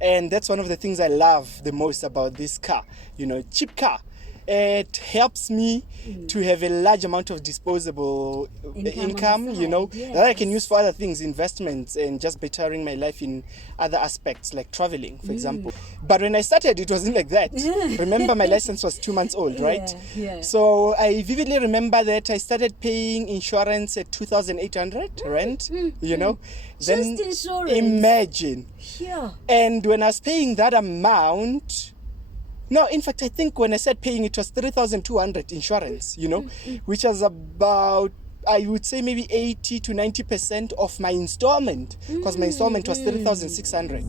And that's one of the things I love the most about this car. Cheap car. It helps me to have a large amount of disposable income, that I can use for other things, investments, and just bettering my life in other aspects, like traveling, for example. But when I started, it wasn't like that. Remember, my license was 2 months old, right? Yeah. So I vividly remember that I started paying insurance at 2,800 rent, Then Just insurance. Imagine. Yeah. And when I was paying that amount, no, in fact, I think when I said paying, it was 3,200 insurance, which was about, I would say, maybe 80 to 90% of my installment, because my installment was 3,600.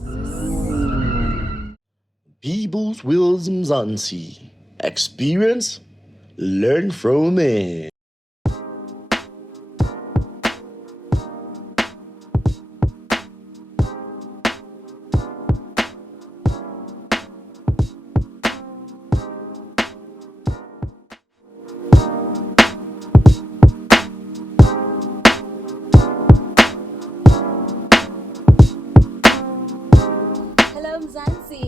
People's Wheels Mzansi. Experience, learn from it.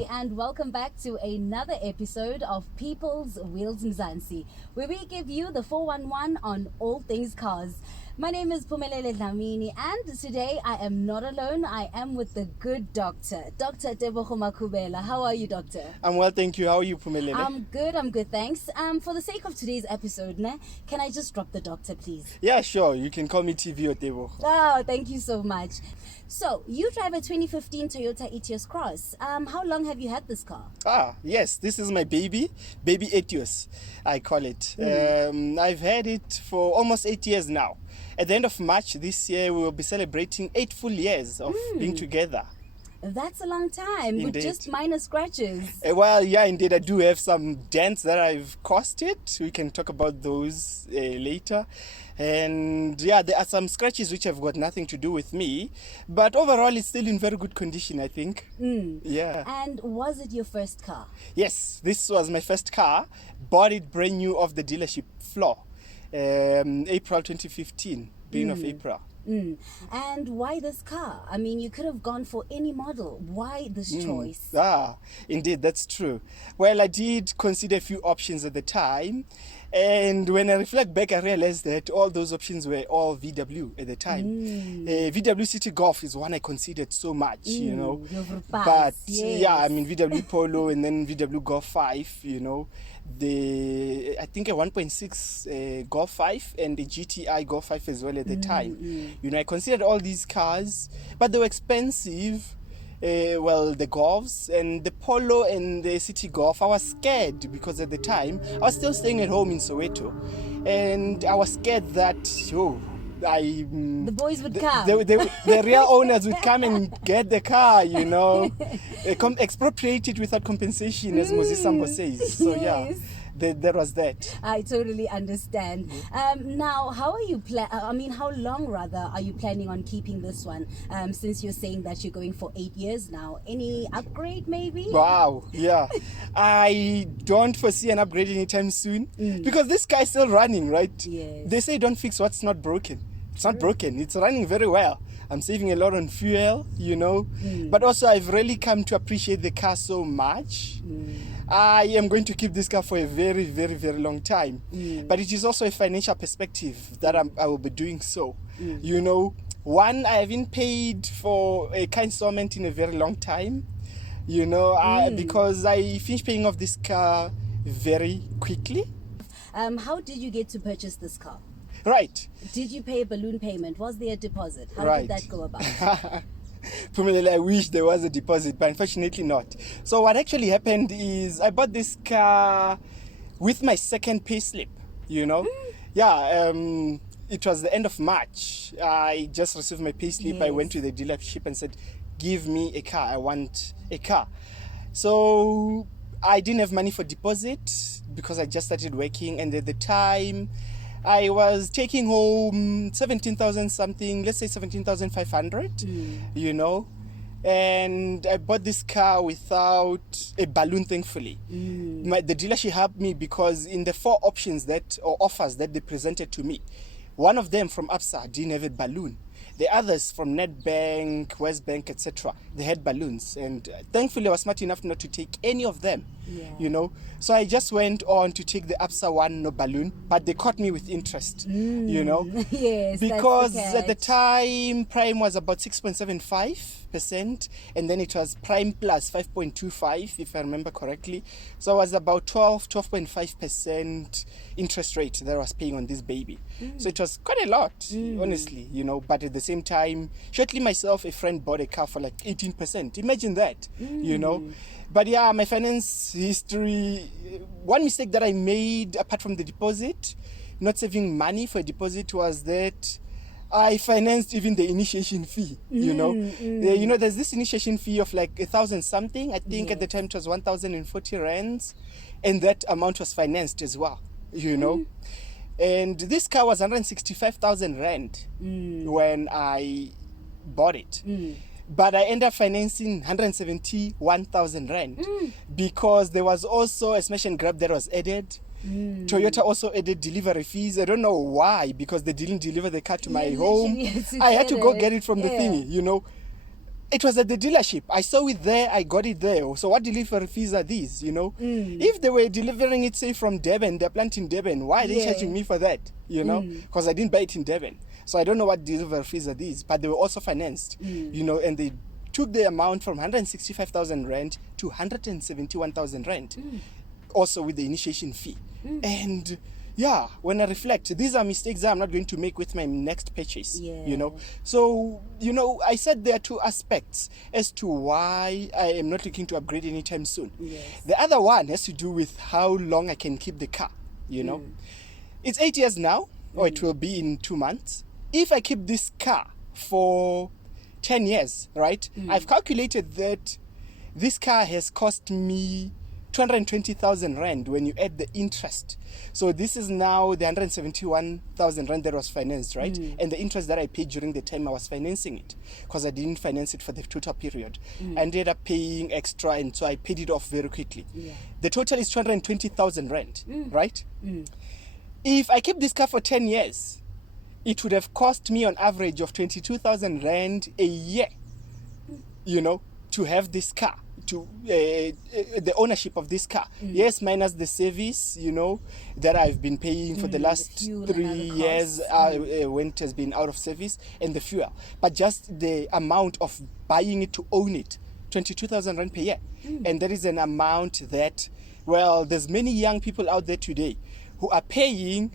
And welcome back to another episode of People's Wheels Mzansi, where we give you the 411 on all things cars. My name is Pumelele Dlamini, and today I am not alone. I am with the good doctor, Dr. Tebogo Makubela. How are you, doctor? I'm well, thank you. How are you, Pumelele? I'm good, thanks. For the sake of today's episode, can I just drop the doctor, please? Yeah, sure. You can call me TV or Tebogo. Oh, thank you so much. So, you drive a 2015 Toyota Etios Cross. How long have you had this car? Yes, this is my baby Etios, I call it. I've had it for almost 8 years now. At the end of March this year, we will be celebrating 8 full years of being together. That's a long time, indeed. With just minor scratches. Well, yeah, indeed, I do have some dents that I've caused it. We can talk about those later. And yeah, there are some scratches which have got nothing to do with me. But overall, it's still in very good condition, I think. Yeah. And was it your first car? Yes, this was my first car. Bought it brand new off the dealership floor. April 2015, beginning of April. And why this car? I mean, you could have gone for any model. Why this choice? Indeed, that's true. Well, I did consider a few options at the time. And when I reflect back, I realized that all those options were all VW at the time. VW City Golf is one I considered so much, But yeah, I mean, VW Polo and then VW Golf 5, I think a 1.6 Golf 5 and a GTI Golf 5 as well at the time. I considered all these cars, but they were expensive. The Golfs and the Polo and the City Golf, I was scared because at the time I was still staying at home in Soweto, and I was scared that the boys would come. The real owners would come and get the car, expropriate it without compensation, as Moses Sambo says. So yeah. There was that. I totally understand. Now, how are you how long rather are you planning on keeping this one? Since you're saying that you're going for 8 years now, any upgrade maybe? Wow, yeah. I don't foresee an upgrade anytime soon because this car is still running, right? Yes. They say don't fix what's not broken. It's not broken. It's running very well. I'm saving a lot on fuel, But also, I've really come to appreciate the car so much. I am going to keep this car for a very, very, very long time. But it is also a financial perspective that I will be doing so. One, I haven't paid for a car installment in a very long time. Because I finished paying off this car very quickly. How did you get to purchase this car? Right. Did you pay a balloon payment? Was there a deposit? How did that go about? Pumelele, I wish there was a deposit, but unfortunately not. So what actually happened is I bought this car with my second pay slip, Yeah, it was the end of March. I just received my pay slip. Yes. I went to the dealership and said, give me a car. I want a car. So I didn't have money for deposit because I just started working, and at the time I was taking home 17,000 something, let's say 17,500, and I bought this car without a balloon, thankfully. The dealership helped me because in the 4 options offers that they presented to me, one of them from Absa didn't have a balloon. The others from Nedbank, Westbank, etc., they had balloons. And thankfully, I was smart enough not to take any of them, you know. So I just went on to take the ABSA one, no balloon, but they caught me with interest, you know. Yes, because that's the at the catch. time, prime was about 6.75%, and then it was prime plus 5.25, if I remember correctly. So it was about 12.5% interest rate that I was paying on this baby. So it was quite a lot, honestly, you know. But at the same time, shortly myself, a friend bought a car for like 18%. Imagine that, you know. But yeah, my finance history, one mistake that I made apart from the deposit, not saving money for a deposit, was that I financed even the initiation fee, you know. You know, there's this initiation fee of like 1,000 something. I think at the time it was 1,040 rands, and that amount was financed as well, you know. And this car was 165,000 rand when I bought it. But I ended up financing 171,000 rand because there was also a smash and grab that was added. Toyota also added delivery fees. I don't know why, because they didn't deliver the car to my home. I had to go get it from the thingy, you know. It was at the dealership. I saw it there, I got it there. So what delivery fees are these, you know? If they were delivering it, say, from Durban, they're planting in Durban, why are they charging me for that, you know? Because I didn't buy it in Durban. So I don't know what delivery fees are these, but they were also financed, you know, and they took the amount from 165,000 rand to 171,000 rand, also with the initiation fee. And yeah, when I reflect, these are mistakes that I'm not going to make with my next purchase, you know. So, you know, I said there are two aspects as to why I am not looking to upgrade anytime soon. The other one has to do with how long I can keep the car, you know. It's 8 years now, or it will be in 2 months. If I keep this car for 10 years, right, I've calculated that this car has cost me 220,000 rand when you add the interest. So this is now the 171,000 rand that was financed, right? And the interest that I paid during the time I was financing it, because I didn't finance it for the total period. I ended up paying extra, and so I paid it off very quickly. The total is 220,000 rand, right? If I keep this car for 10 years, it would have cost me on average of 22,000 rand a year, you know, to have this car, to the ownership of this car. Yes, minus the service, you know, that I've been paying for the last 3 years when it has been out of service, and the fuel. But just the amount of buying it to own it, 22,000 rand per year. And that is an amount that, well, there's many young people out there today who are paying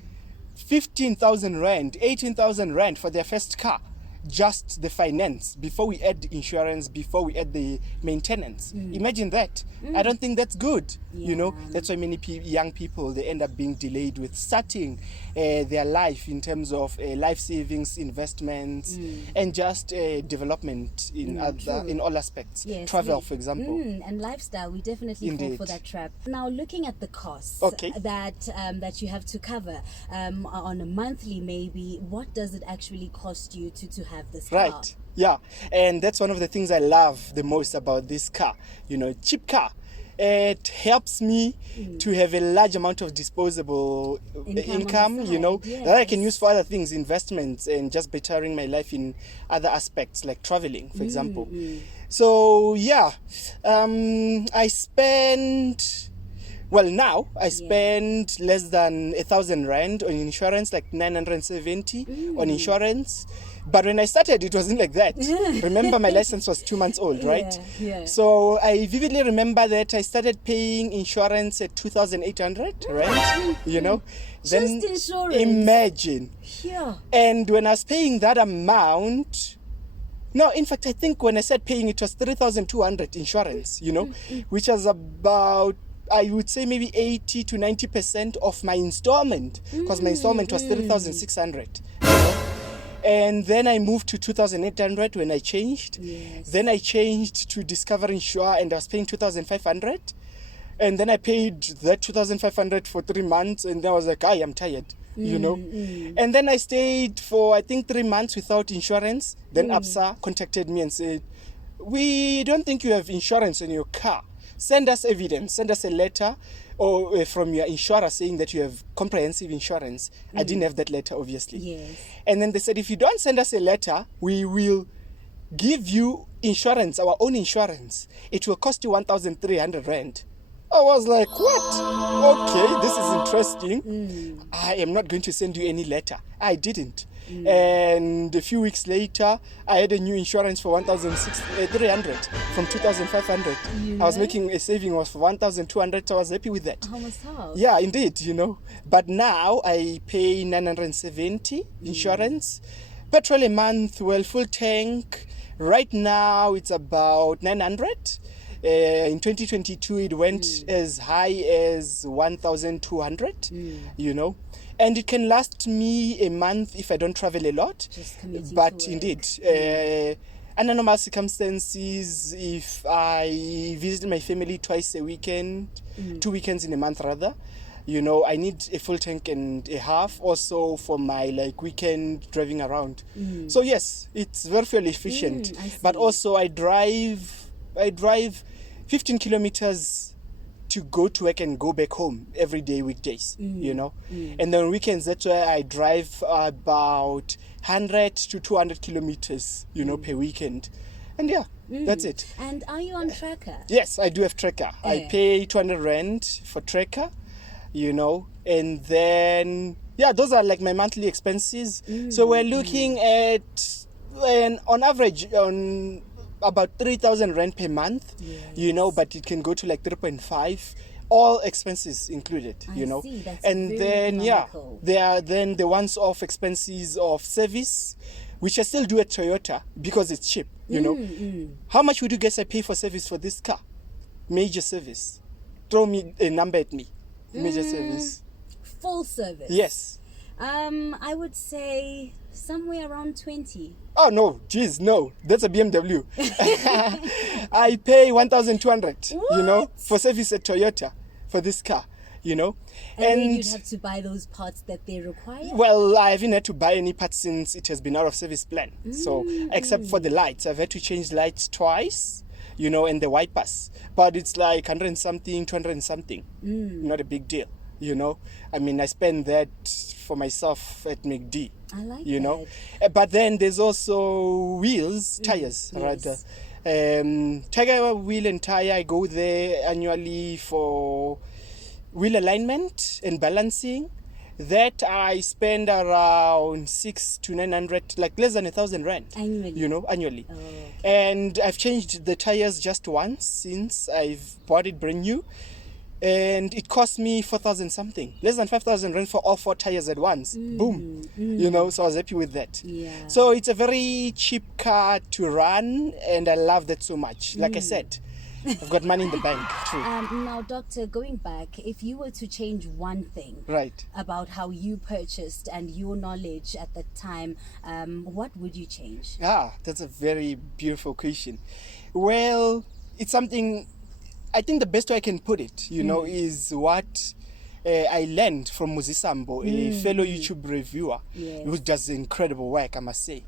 15,000 rand, 18,000 rand for their first car. Just the finance, before we add the insurance, before we add the maintenance. Imagine that. I don't think that's good. You know, that's why many young people, they end up being delayed with starting their life in terms of life savings, investments, and just development in in all aspects. Travel, for example. And lifestyle, we definitely fall for that trap. Now, looking at the costs that you have to cover on a monthly, maybe, what does it actually cost you to have this car? Right. Yeah. And that's one of the things I love the most about this car. You know, cheap car. It helps me to have a large amount of disposable income, you know, that I can use for other things, investments, and just bettering my life in other aspects, like traveling, for example. So, yeah, I spend... Well, now I spend less than 1,000 rand on insurance, like 970 on insurance. But when I started, it wasn't like that. Remember, my license was 2 months old, right? So I vividly remember that I started paying insurance at 2,800 rand, you know. Then Just insurance. Imagine. And when I was paying that amount... No, in fact, I think when I said paying, it was 3,200 insurance, you know, which was about... I would say maybe 80 to 90% of my installment, because my installment was 3,600. You know? And then I moved to 2,800 when I changed. Then I changed to Discover Insure, and I was paying 2,500. And then I paid that 2,500 for 3 months, and then I was like, I am tired, you know. And then I stayed for, I think, 3 months without insurance. Then ABSA contacted me and said, we don't think you have insurance in your car. Send us evidence, send us a letter or from your insurer saying that you have comprehensive insurance. I didn't have that letter, obviously. Yes. And then they said, if you don't send us a letter, we will give you insurance, our own insurance. It will cost you 1,300 rand. I was like, what? Okay, this is interesting. I am not going to send you any letter. I didn't. And a few weeks later, I had a new insurance for 1,300 from 2,500. I was making a saving of 1,200, so I was happy with that. Almost half. Yeah, indeed, But now I pay 970 insurance. Petrol a month, well, full tank. Right now it's about 900. In 2022, it went as high as 1,200, and it can last me a month if I don't travel a lot. Just commuting but to work. Indeed, under normal circumstances, if I visit my family twice a weekend, 2 weekends in a month rather, I need a full tank and a half also for my weekend driving around. So yes, it's very fuel efficient. I see. But also I drive 15 kilometers to go to work and go back home every day, weekdays, And then weekends, that's why I drive about 100 to 200 kilometers, per weekend. And yeah, that's it. And are you on tracker? Yes, I do have tracker. I pay 200 rand for tracker, and then, those are my monthly expenses. So we're looking at, on average, on about 3,000 rand per month, but it can go to 3.5, all expenses included, I see, that's and very then economical. there are then the once-off expenses of service, which I still do at Toyota because it's cheap, How much would you guess I pay for service for this car? Major service. Throw me a number at me. Major service. Full service? Yes. I would say somewhere around 20. Oh no, geez, no. That's a BMW. I pay 1,200, for service at Toyota for this car, And then you'd have to buy those parts that they require? Well, I haven't had to buy any parts since it has been out of service plan. So, except for the lights, I've had to change lights twice, and the wipers. But it's 100 and something, 200 and something. Not a big deal, I mean, I spend that for myself at McD. I like that. But then there's also wheels, tires, rather. Tiger wheel and tire, I go there annually for wheel alignment and balancing. That I spend around 600 to 900, less than 1,000 rand. Annually? Annually. Oh, okay. And I've changed the tires just once since I've bought it brand new. And it cost me 4,000 something, less than 5,000 rand for all 4 tires at once. Boom. So I was happy with that. Yeah. So it's a very cheap car to run, and I love that so much. Like I said, I've got money in the bank. True. Now, Doctor, going back, if you were to change one thing Right. about how you purchased and your knowledge at the time, what would you change? That's a very beautiful question. Well, it's something, I think the best way I can put it, is what I learned from Muzisambo, a fellow YouTube reviewer, who does incredible work, I must say.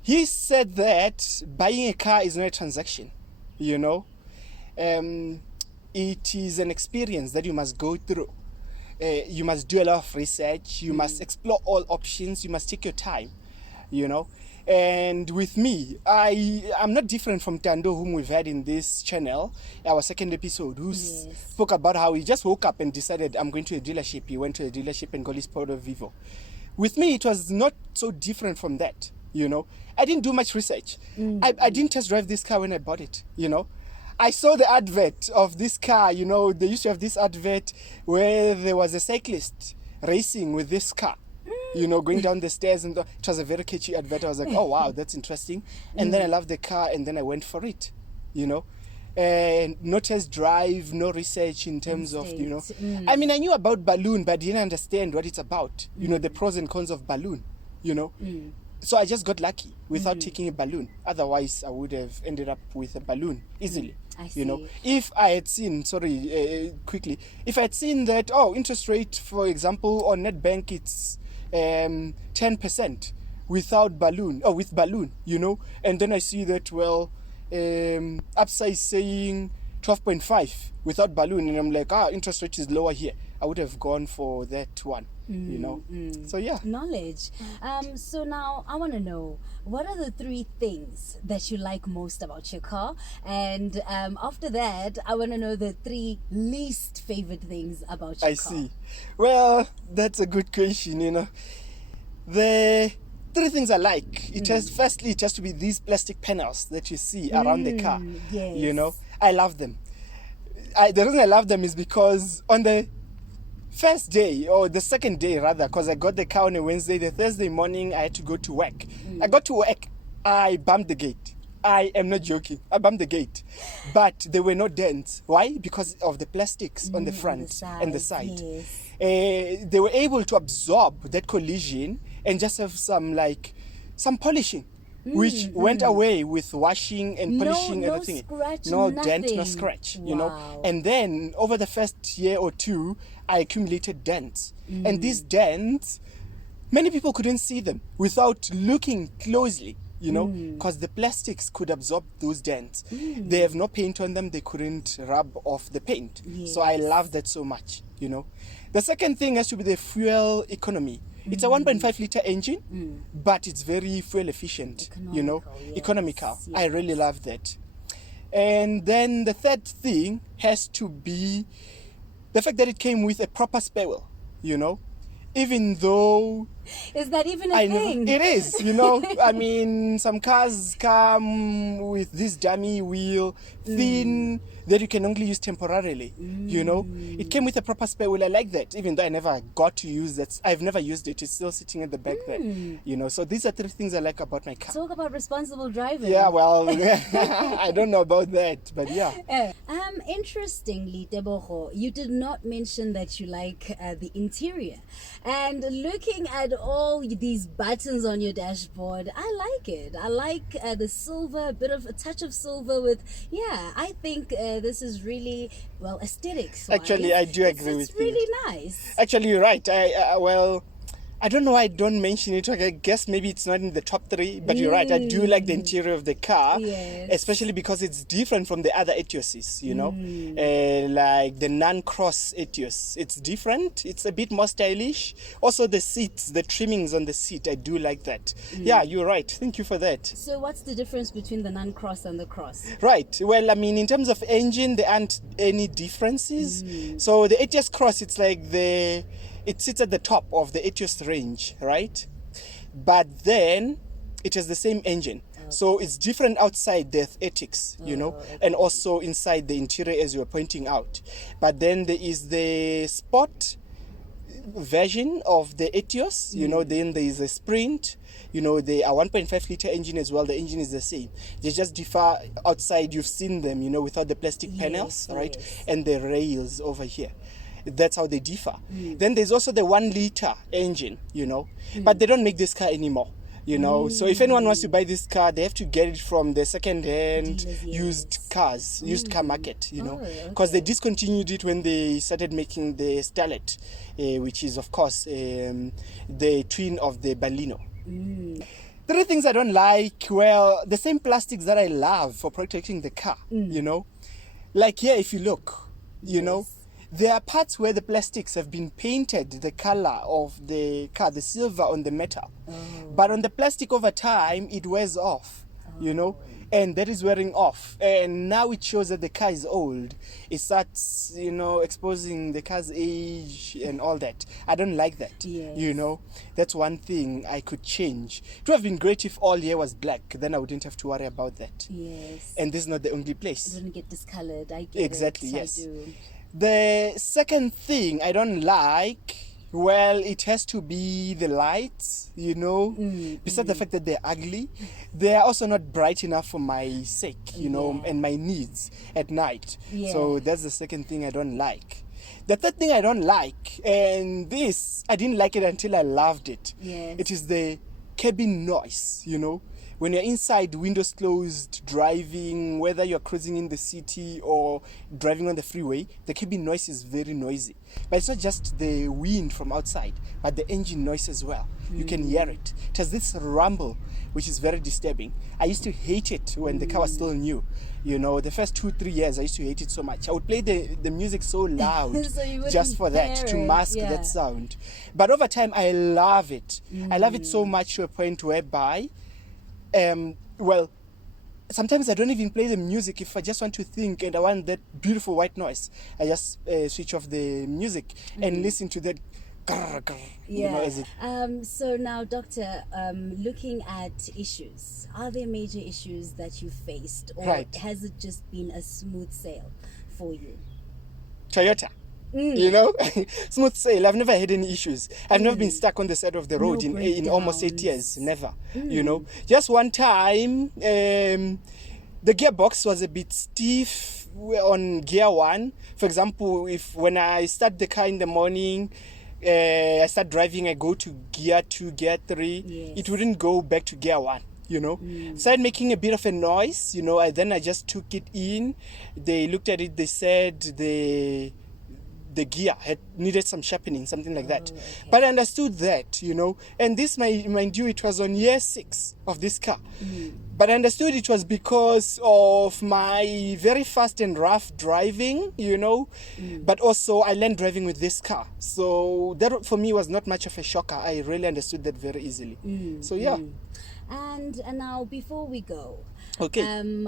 He said that buying a car is not a transaction, it is an experience that you must go through. You must do a lot of research, you must explore all options, you must take your time, And with me, I'm not different from Tando, whom we've had in this channel, our second episode, who spoke about how he just woke up and decided, I'm going to a dealership. He went to a dealership and got his Porto Vivo. With me, it was not so different from that, I didn't do much research. I didn't test drive this car when I bought it, I saw the advert of this car, they used to have this advert where there was a cyclist racing with this car. Going down the stairs, and it was a very catchy advert. I was like, oh wow, that's interesting. And then I loved the car, and then I went for it, and no test drive, no research in terms of, I mean, I knew about balloon, but I didn't understand what it's about, the pros and cons of balloon, So I just got lucky without taking a balloon. Otherwise, I would have ended up with a balloon easily. I see. If I had seen, quickly, if I had seen that, interest rate, for example, on NetBank, it's 10% without balloon, or with balloon, and then I see that, Absa is saying 12.5 without balloon, and I'm like, interest rate is lower here, I would have gone for that one, you know. So yeah. Knowledge. So now I want to know, what are the 3 things that you like most about your car? And after that, I want to know the 3 least favorite things about your car. I see. Well, that's a good question, you know. The 3 things I like, it has to be these plastic panels that you see around the car. Yes. You know, I love them. The reason I love them is because on the first day, or the second day rather, because I got the car on a Wednesday, the Thursday morning I had to go to work. I got to work, I bumped the gate. I am not joking. I bumped the gate. But there were no dents. Why? Because of the plastics on the front and the side. Yes. They were able to absorb that collision and just have some polishing, which went away with washing and polishing, everything. Scratch, no nothing. dent, no scratch, you know. Wow. And then over the first year or 2, I accumulated dents. And these dents, many people couldn't see them without looking closely, you know, because the plastics could absorb those dents. They have no paint on them, they couldn't rub off the paint. Yes. So I love that so much, you know. The second thing has to be the fuel economy. It's a 1.5 liter engine, but it's very fuel efficient, you know, economical. Yes. I really love that. And then the third thing has to be the fact that it came with a proper spare wheel, you know. Even though Is that even a thing? it is, you know. I mean, some cars come with this dummy wheel, thin, that you can only use temporarily, you know. It came with a proper spare wheel. I like that, even though I never got to use that. I've never used it. It's still sitting at the back there, you know. So these are 3 things I like about my car. Talk about responsible driving. Yeah, well, I don't know about that, but yeah. Interestingly, Tebogo, you did not mention that you like the interior. And looking at all these buttons on your dashboard, I like it. I like the silver, a touch of silver with, I think this is really, well, aesthetics. Actually, I do agree with you. It's you. really nice. Actually, you're right. I don't know why I don't mention it. I guess maybe it's not in the top 3, but you're right. I do like the interior of the car, Yes. especially because it's different from the other Etioses, you know, like the non-cross Etios. It's different. It's a bit more stylish. Also, the seats, the trimmings on the seat, I do like that. Yeah, you're right. Thank you for that. So what's the difference between the non-cross and the cross? Right. Well, I mean, in terms of engine, there aren't any differences. So the Etios Cross, it's like it sits at the top of the Etios range, right? But then it has the same engine. So it's different outside the aesthetics, you know, and also inside the interior, as you were pointing out. But then there is the sport version of the Etios, you know, then there is a Sprint, you know, they are 1.5 liter engine as well. The engine is the same. They just differ outside. You've seen them, you know, without the plastic panels, right? Yes. And the rails over here. That's how they differ. Then there's also the 1 liter engine, you know, but they don't make this car anymore, you know. So if anyone wants to buy this car, they have to get it from the second-hand Dealers, used car market, you know, Oh, because they discontinued it when they started making the Starlet, which is, of course, the twin of the Baleno. 3 things I don't like. Well, the same plastics that I love for protecting the car, you know. Like here, if you look, you know, there are parts where the plastics have been painted the color of the car, the silver on the metal. But on the plastic over time, it wears off, you know, and that is wearing off. And now it shows that the car is old. It starts, you know, exposing the car's age and all that. I don't like that, Yes. you know. That's one thing I could change. It would have been great if all here was black. Then I wouldn't have to worry about that. Yes. And this is not the only It place. wouldn't get discolored. I get Exactly, it. yes. I do. The second thing I don't like, well, it has to be the lights, you know. Besides the fact that they're ugly, they are also not bright enough for my sake, you know, and my needs at night. Yeah. So that's the second thing I don't like. The third thing I don't like, and this, I didn't like it until I loved it. Yes. It is the cabin noise, you know. when you're inside, windows closed, driving, whether you're cruising in the city or driving on the freeway, the cabin noise is very noisy. But it's not just the wind from outside, but the engine noise as well. You can hear it. It has this rumble, which is very disturbing. I used to hate it when the car was still new. You know, the first 2-3 years, I used to hate it so much. I would play the music so loud So you wouldn't just for that, hear to it, mask yeah. that sound. But over time, I love it. I love it so much to a point whereby, well, sometimes I don't even play the music. If I just want to think and I want that beautiful white noise, I just switch off the music and listen to that. You know, as it, So now, Doctor, looking at issues, are there major issues that you faced, or Right. has it just been a smooth sail for you? Toyota. You know, smooth sail. I've never had any issues. I've never been stuck on the side of the road in almost 8 years. Never. You know, just one time, the gearbox was a bit stiff on gear 1. For example, when I start the car in the morning, I start driving, I go to gear 2, gear 3, Yes. it wouldn't go back to gear 1. You know, started making a bit of a noise. You know, then I just took it in. They looked at it. They said the gear had needed some sharpening, something like that. Okay. But I understood that, you know, and this, mind you, it was on year 6 of this car. But I understood it was because of my very fast and rough driving, you know, but also I learned driving with this car. So that for me was not much of a shocker. I really understood that very easily. So yeah. And now, before we go, Okay.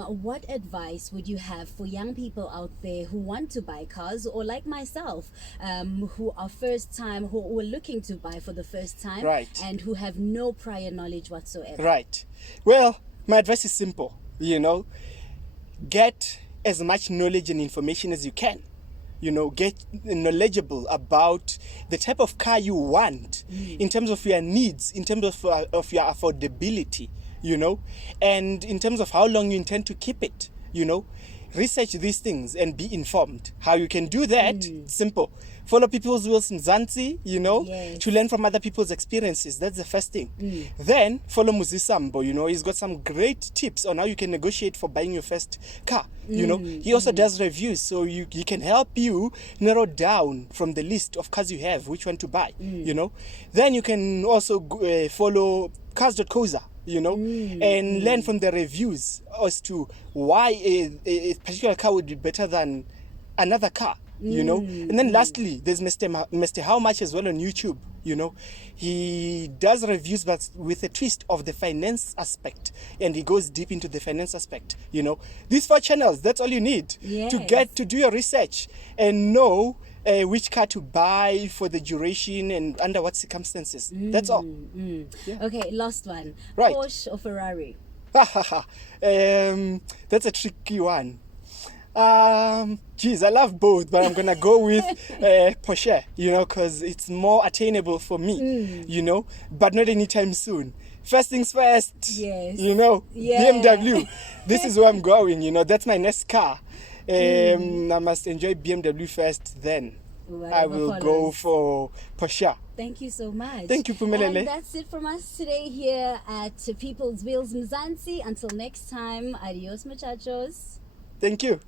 what advice would you have for young people out there who want to buy cars, or like myself, who are who are looking to buy for the first time, Right. and who have no prior knowledge whatsoever? Right. Well, my advice is simple, you know, get as much knowledge and information as you can. You know, get knowledgeable about the type of car you want in terms of your needs, in terms of your affordability, you know, and in terms of how long you intend to keep it, you know. Research these things and be informed. How you can do that, simple. Follow People's Wheels Mzansi, you know, Yes. to learn from other people's experiences. That's the first thing. Then follow Muzisambo, you know, he's got some great tips on how you can negotiate for buying your first car. You know, he also does reviews, so he can help you narrow down from the list of cars you have which one to buy, you know. Then you can also follow cars.coza, you know, and learn from the reviews as to why a particular car would be better than another car, you know. And then lastly, there's Mr. How Much as well on YouTube, you know. He does reviews but with a twist of the finance aspect, and he goes deep into the finance aspect, you know. These 4 channels, that's all you need to do your research and know which car to buy for the duration and under what circumstances. That's all. Yeah. Okay, last one. Right. Porsche or Ferrari? That's a tricky one. Geez, I love both, but I'm gonna go with Porsche, you know, because it's more attainable for me, you know, but not anytime soon. First things first, Yes. you know, Yeah. BMW. This is where I'm going, you know, that's my next car. I must enjoy BMW first, then Whatever I will go follows. for Porsche. Thank you so much. Thank you, Pumelele. And that's it from us today here at People's Wheels Mzansi. Until next time, adios muchachos. Thank you.